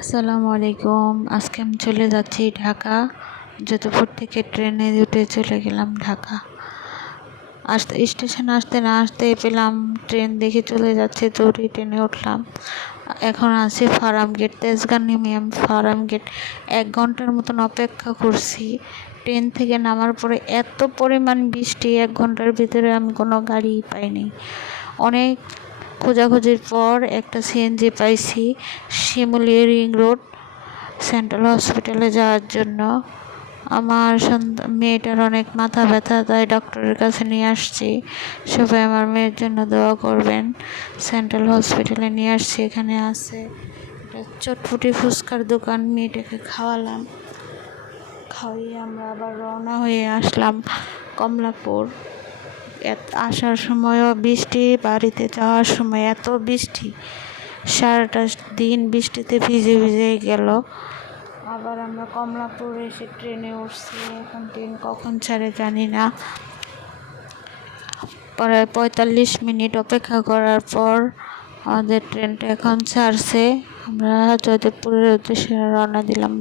আসসালামু আলাইকুম। আজকে আমি চলে যাচ্ছি ঢাকা। যোধপুর থেকে ট্রেনে উঠে চলে গেলাম ঢাকা। স্টেশনে আসতে না আসতে পেলাম ট্রেন দেখে চলে যাচ্ছে, দৌড়ে ট্রেনে উঠলাম। এখন আছি ফার্মগেট, তেজগাঁ নেমে আমি ফার্মগেট 1 ঘন্টার মতন অপেক্ষা করছি। ট্রেন থেকে নামার পরে এত পরিমাণ বৃষ্টি, 1 ঘন্টার ভিতরে আমি কোনো গাড়ি পাইনি। অনেক খোঁজাখুঁজির পর একটা সিএনজি পাইছি শিমুলী রিং রোড সেন্ট্রাল হসপিটালে যাওয়ার জন্য। আমার মেয়েটার অনেক মাথা ব্যথা, তাই ডক্টরের কাছে নিয়ে আসছি। সবাই আমার মেয়ের জন্য দোয়া করবেন। সেন্ট্রাল হসপিটালে নিয়ে আসছি। এখানে আছে একটা চটপটি ফুচকার দোকান, মেয়েটাকে খাওয়ালাম। খাওয়িয়ে আমরা আবার রওনা হয়ে আসলাম কমলাপুর। আসার সময়ও বৃষ্টি, বাড়িতে যাওয়ার সময় এত বৃষ্টি, সারাটা দিন বৃষ্টিতে ভিজে ভিজেই গেল। আবার আমরা কমলাপুর এসে ট্রেনে উঠছি। এখন ট্রেন কখন ছাড়ে জানি না। প্রায় 45 মিনিট অপেক্ষা করার পর আমাদের ট্রেনটা এখন ছাড়ছে। আমরা যোধপুরের উদ্দেশ্যে রওনা দিলাম।